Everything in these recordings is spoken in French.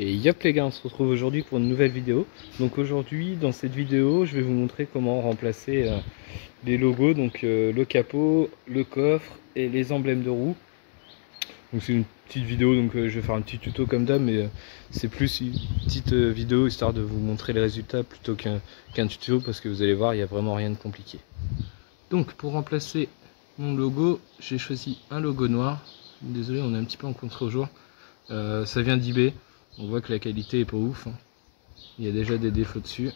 Et yop les gars, on se retrouve aujourd'hui pour une nouvelle vidéo. Donc aujourd'hui, dans cette vidéo, je vais vous montrer comment remplacer les logos, donc le capot, le coffre et les emblèmes de roue. Donc c'est une petite vidéo, donc je vais faire un petit tuto comme d'hab, mais c'est plus une petite vidéo histoire de vous montrer les résultats plutôt qu'un tuto, parce que vous allez voir, il n'y a vraiment rien de compliqué. Donc pour remplacer mon logo, j'ai choisi un logo noir. Désolé, on est un petit peu en contre-jour. Ça vient d'eBay. On voit que la qualité est pas ouf, hein. Il y a déjà des défauts dessus.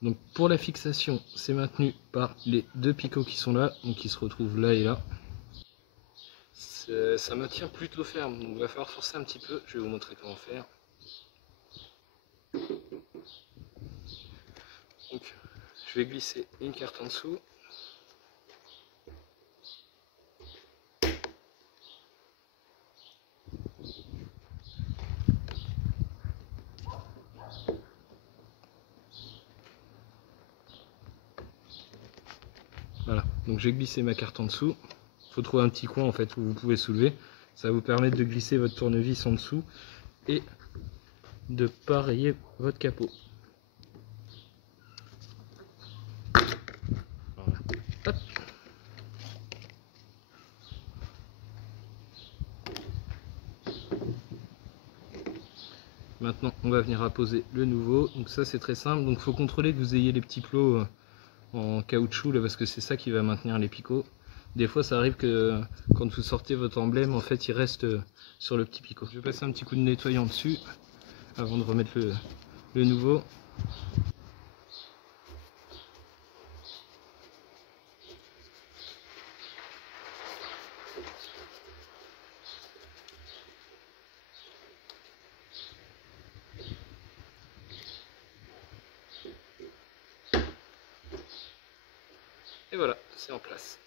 Donc pour la fixation, c'est maintenu par les deux picots qui sont là, donc qui se retrouvent là et là. Ça maintient plutôt ferme, donc il va falloir forcer un petit peu. Je vais vous montrer comment faire. Donc je vais glisser une carte en dessous. Voilà, donc j'ai glissé ma carte en dessous. Il faut trouver un petit coin en fait où vous pouvez soulever. Ça va vous permettre de glisser votre tournevis en dessous et de pas rayer votre capot. Voilà. Hop. Maintenant on va venir apposer le nouveau. Donc ça c'est très simple. Donc il faut contrôler que vous ayez les petits plots en caoutchouc là, parce que c'est ça qui va maintenir les picots. Des fois ça arrive que quand vous sortez votre emblème, en fait il reste sur le petit picot. Je vais passer un petit coup de nettoyant dessus avant de remettre le nouveau. Et voilà, c'est en place.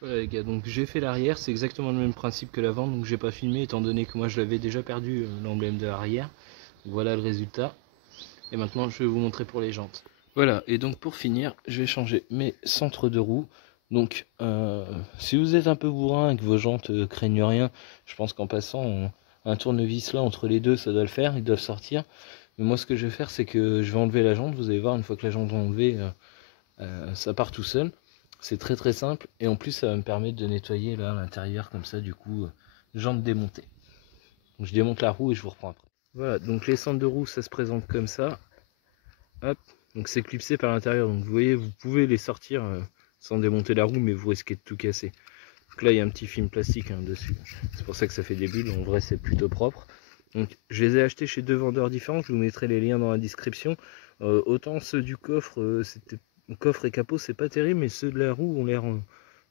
Voilà les gars, donc j'ai fait l'arrière, c'est exactement le même principe que l'avant, donc j'ai pas filmé étant donné que moi je l'avais déjà perdu l'emblème de l'arrière. Voilà le résultat. Et maintenant je vais vous montrer pour les jantes. Voilà, et donc pour finir, je vais changer mes centres de roue. Donc si vous êtes un peu bourrin et que vos jantes craignent rien, je pense qu'en passant un tournevis là entre les deux, ça doit le faire, ils doivent sortir. Mais moi ce que je vais faire, c'est que je vais enlever la jante, vous allez voir, une fois que la jante est enlevée, ça part tout seul. C'est très très simple, et en plus ça va me permettre de nettoyer là l'intérieur comme ça, du coup, jante démontée. Donc je démonte la roue et je vous reprends après. Voilà, donc les centres de roue, ça se présente comme ça. Hop, donc c'est clipsé par l'intérieur, donc vous voyez, vous pouvez les sortir sans démonter la roue, mais vous risquez de tout casser. Donc là il y a un petit film plastique dessus, c'est pour ça que ça fait des bulles, en vrai c'est plutôt propre. Donc je les ai achetés chez deux vendeurs différents, je vous mettrai les liens dans la description. Autant ceux du coffre, c'était coffre et capot, c'est pas terrible, mais ceux de la roue ont l'air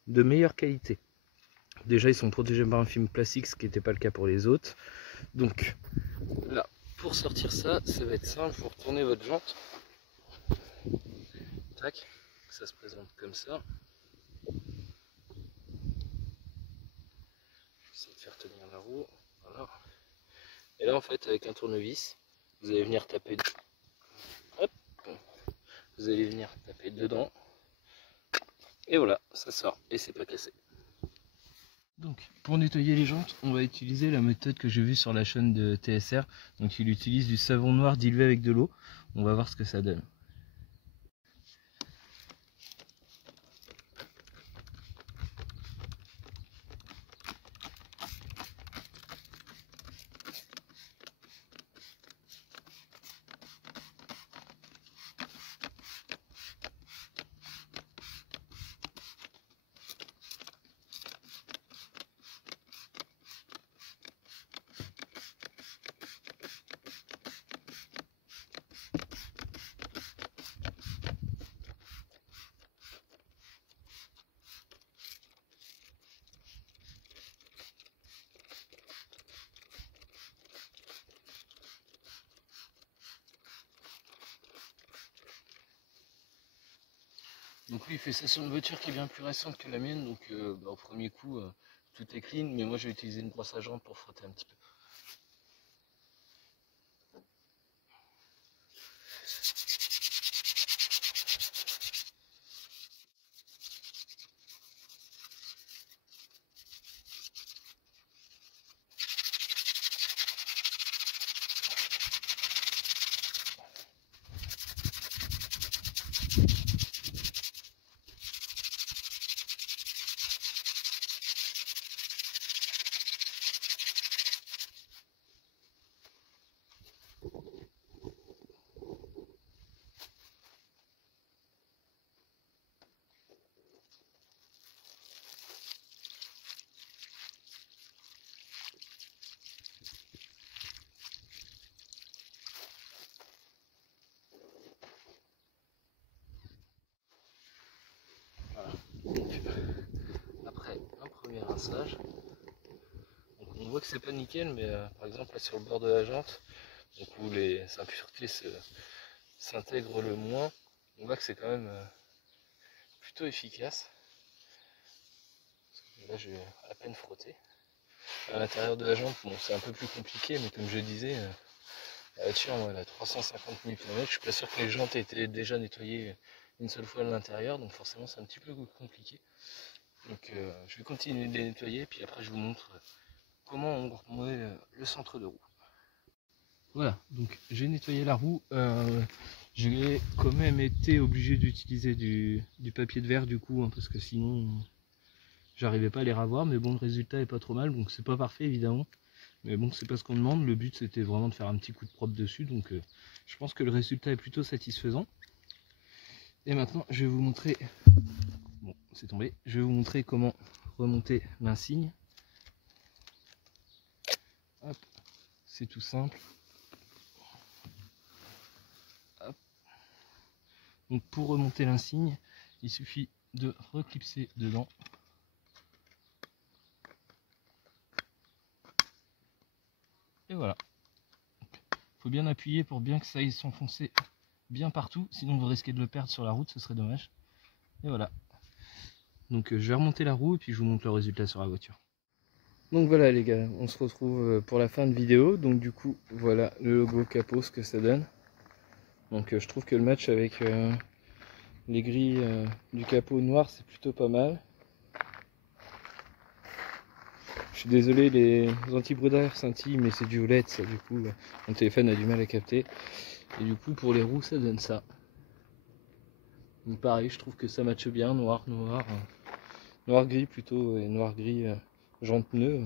de meilleure qualité. Déjà ils sont protégés par un film plastique, ce qui n'était pas le cas pour les autres. Donc là, pour sortir ça, ça va être simple, vous retournez votre jante. Tac, ça se présente comme ça. J'essaie de faire tenir la roue. Voilà. Et là en fait avec un tournevis, vous allez venir taper. Hop, vous allez venir taper dedans. Et voilà, ça sort et c'est pas cassé. Donc pour nettoyer les jantes, on va utiliser la méthode que j'ai vue sur la chaîne de TSR. Donc il utilise du savon noir dilué avec de l'eau. On va voir ce que ça donne. Donc lui il fait ça sur une voiture qui est bien plus récente que la mienne, donc au premier coup tout est clean, mais moi j'ai utilisé une brosse à jantes pour frotter un petit peu. rinçage. Donc on voit que c'est pas nickel, mais par exemple là sur le bord de la jante, donc où les impuretés s'intègrent le moins, on voit que c'est quand même plutôt efficace. Là j'ai à peine frotté. À l'intérieur de la jante, bon, c'est un peu plus compliqué, mais comme je disais, la voiture elle a 350 000 km, je suis pas sûr que les jantes aient été déjà nettoyées une seule fois à l'intérieur, donc forcément c'est un petit peu compliqué. Donc je vais continuer de les nettoyer, puis après je vous montre comment on remet le centre de roue. Voilà, donc j'ai nettoyé la roue. J'ai quand même été obligé d'utiliser du papier de verre du coup, hein, parce que sinon j'arrivais pas à les ravoir, mais bon, le résultat est pas trop mal, donc c'est pas parfait évidemment, mais bon, c'est pas ce qu'on demande. Le but c'était vraiment de faire un petit coup de propre dessus, donc je pense que le résultat est plutôt satisfaisant. Et maintenant je vais vous montrer, bon c'est tombé, je vais vous montrer comment remonter l'insigne. Hop, c'est tout simple. Hop. Donc pour remonter l'insigne, il suffit de reclipser dedans. Et voilà. Il faut bien appuyer pour bien que ça aille s'enfoncer bien partout, sinon vous risquez de le perdre sur la route, ce serait dommage. Et voilà. Donc je vais remonter la roue et puis je vous montre le résultat sur la voiture. Donc voilà les gars, on se retrouve pour la fin de vidéo. Donc du coup, voilà le logo Capo, ce que ça donne. Donc je trouve que le match avec les grilles du capot noir, c'est plutôt pas mal. Je suis désolé, les anti-brudaires scintillent, mais c'est du OLED, ça, du coup, mon téléphone a du mal à capter. Et du coup, pour les roues, ça donne ça. Donc pareil, je trouve que ça matche bien, noir, noir-gris plutôt, et noir-gris jante pneu.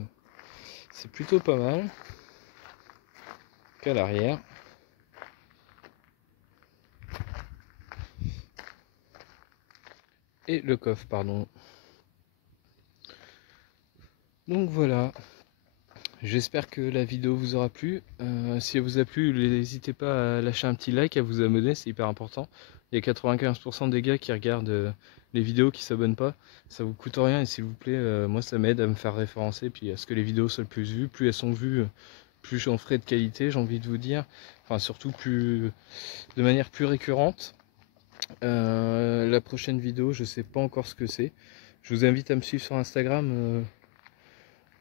C'est plutôt pas mal. Qu'à l'arrière. Et le coffre, pardon. Donc voilà. J'espère que la vidéo vous aura plu. Si elle vous a plu, n'hésitez pas à lâcher un petit like, à vous abonner, c'est hyper important. Il y a 95% des gars qui regardent les vidéos qui s'abonnent pas. Ça vous coûte rien et s'il vous plaît, moi ça m'aide à me faire référencer, puis à ce que les vidéos soient le plus vues. Plus elles sont vues, plus j'en ferai de qualité, j'ai envie de vous dire. Enfin surtout de manière plus récurrente. La prochaine vidéo, je sais pas encore ce que c'est. Je vous invite à me suivre sur Instagram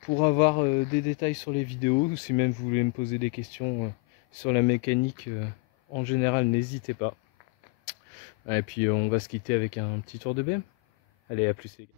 pour avoir des détails sur les vidéos, ou si même vous voulez me poser des questions sur la mécanique en général, n'hésitez pas. Et puis on va se quitter avec un petit tour de BM. Allez, à plus les gars.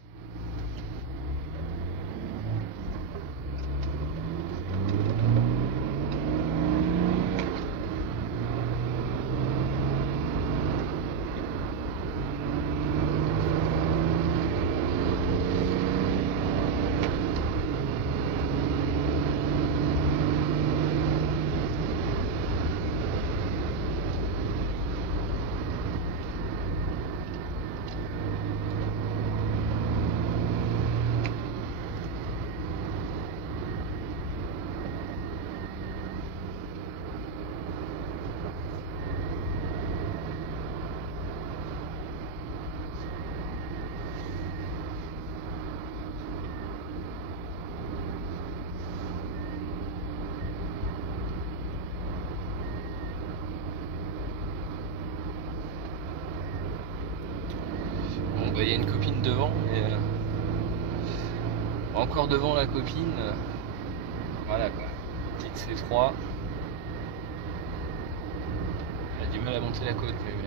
Il y a une copine devant, mais encore devant la copine, voilà quoi, petite C3, elle a du mal à monter la côte, mais